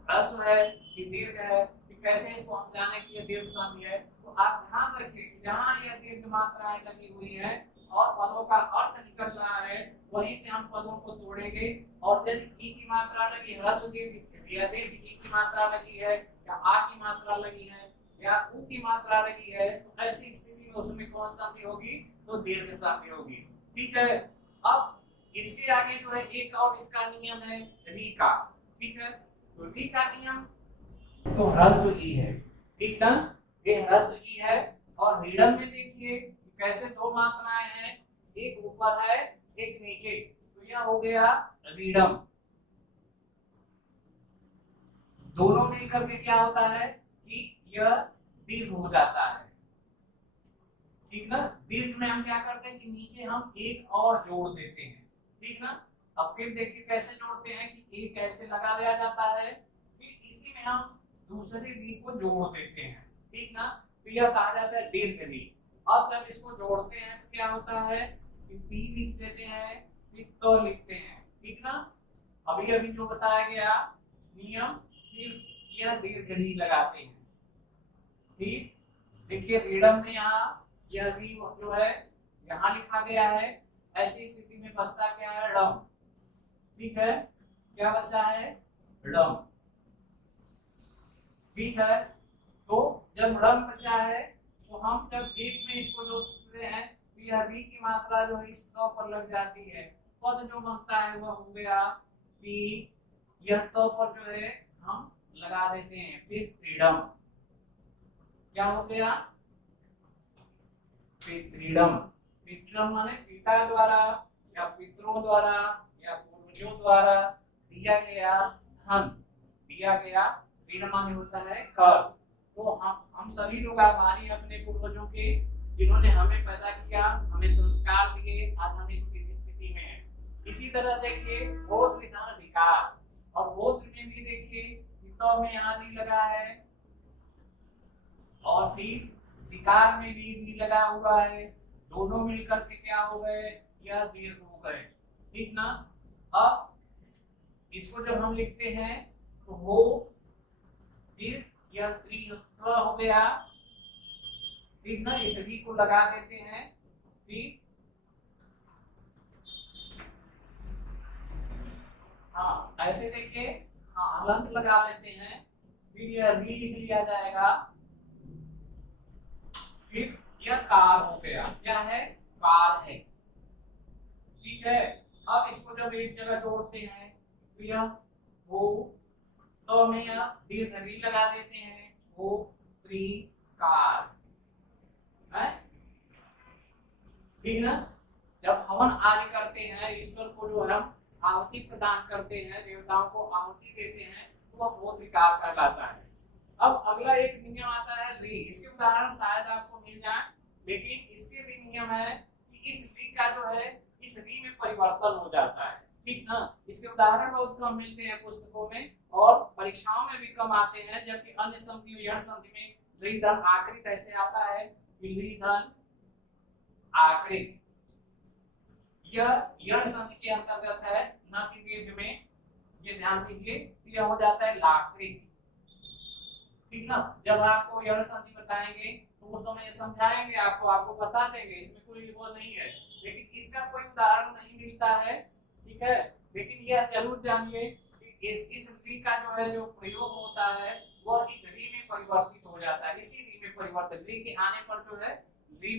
ह्रस्व है कि दीर्घ है, कि कैसे इसको हम जाने कि ये दीर्घ संधि है। तो आप ध्यान रखिए कि जहां यह दीर्घ मात्राएं लगी हुई है और पदों का अर्थ निकल रहा है, वहीं से हम पदों को तोड़ेंगे। और यदि ई की मात्रा लगी, ह्रस्व दीर्घ या दीर्घ ई की मात्रा लगी है या आ की मात्रा लगी है या उ की मात्रा लगी है, तो ऐसी स्थिति में उसमें कौन संधि होगी, तो दीर्घ संधि होगी, ठीक है। अब इसके आगे जो है एक और इसका नियम है री का, ठीक है। तो री का नियम तो ह्रस्व ई है, ठीक ना, ये ह्रस्व ई है। और रीडम में देखिए कैसे दो मात्राएं हैं, एक ऊपर है एक नीचे, तो यह हो गया रीडम। दोनों मिलकर के क्या होता है कि यह दीर्घ हो जाता है, ठीक ना। दीर्घ में हम क्या करते हैं कि नीचे हम एक और जोड़ देते हैं, ठीक ना। अब फिर देखिए कैसे जोड़ते हैं कि एक ऐसे लगा दिया जाता है, फिर इसी में हम दूसरे री को जोड़ देते हैं, ठीक ना। तो यह कहा जाता है दीर्घ री। अब जब इसको जोड़ते हैं तो क्या होता है कि पी लिख देते हैं, फिर तो लिखते हैं, ठीक ना। अभी अभी जो बताया गया नियम, फिर यह दीर्घ री लगाते हैं, ठीक। देखिए रीडम में यहाँ यह री जो है यहाँ लिखा गया है, ऐसी स्थिति में बचता क्या है, डम, ठीक है। क्या बचा है, डम, ठीक है। तो जब डम बचा है तो हम जब एक में इसको जोड़ते हैं तो यह री की मात्रा जो है इस तो पर लग जाती है, पद जो बनता है वह हो गया कि यह तो पर जो है हम लगा देते हैं, फिर फ्रीडम, क्या हो गया, फ्रीडम। फ्रीडम माने पिता द्वारा या पितरों द्वारा या पूर्वजों द्वारा दिया गया धन, दिया गया, ऋण माने होता है कर। तो हम सभी लोग आभारी अपने पूर्वजों के, जिन्होंने हमें पैदा किया, हमें संस्कार दिए, आज हम इस स्थिति में हैं। इसी तरह देखिए गोत्र विधान विकार, और गोत्र में भी देखिए पिता में यहाँ नहीं लगा है और फिर विकार में भी लगा हुआ है, दोनों मिलकर के क्या हो गए, यह दीर्घ हो गए, ठीक ना। अब इसको जब हम लिखते हैं तो हो, फिर यह त्रित्र हो गया, ठीक ना, इस री को लगा देते हैं, फिर हाँ ऐसे देखिए, हाँ हलंत लगा लेते हैं, फिर यह री लिख लिया जाएगा, फिर यह कार हो गया, क्या है, कार है, ठीक है। अब इसको जब एक जगह जोड़ते हैं तो यह हो, तो में यह दीर्घ री लगा देते हैं, हो त्रिकार है, ठीक ना। जब हवन आदि करते हैं, ईश्वर को जो हम आहुति प्रदान करते हैं, देवताओं को आहुति देते हैं, तो वह हो त्रिकार कहलाता है। अब अगला एक नियम आता है री, इसके उदाहरण शायद आपको मिल जाए, लेकिन इसके भी नियम है कि इस री का जो है इस री में परिवर्तन हो जाता है, ठीक ना। इसके उदाहरण बहुत कम मिलते हैं पुस्तकों में और परीक्षाओं में भी कम आते हैं, जबकि अन्य संधि यण संधि में री धन आकृत ऐसे आता है कि री धन आकृत, यह यण संधि के अंतर्गत है, न कि दीर्घ में। ये ध्यान दीजिए, यह हो जाता है लाकृति। ठीक ना, जब आपको यण संधि बताएंगे तो उस समय ये समझाएंगे आपको बता देंगे, इसमें कोई वो नहीं है, लेकिन इसका कोई उदाहरण नहीं मिलता है। ठीक है, लेकिन यह जरूर जानिए कि इस री का जो है जो प्रयोग होता है वह इस री में परिवर्तित हो जाता है। इसी री में परिवर्तित, री के आने पर जो है री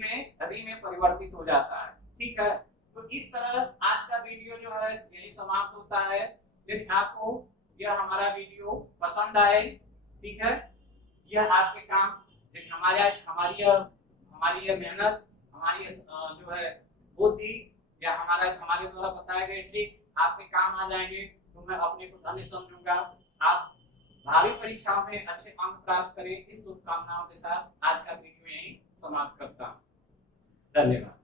में परिवर्तित हो जाता है। ठीक है, तो इस तरह आज का वीडियो जो है यही समाप्त होता है। यदि आपको यह हमारा वीडियो पसंद आए, ठीक है, यह आपके काम, हमारी यह मेहनत, हमारी जो है बुद्धि या हमारे द्वारा बताए गए ट्रिक आपके काम आ जाएंगे तो मैं अपने को धन्य समझूंगा। आप भावी परीक्षाओं में अच्छे अंक प्राप्त करें, इस शुभकामनाओं के साथ आज का वीडियो यही समाप्त करता हूँ। धन्यवाद।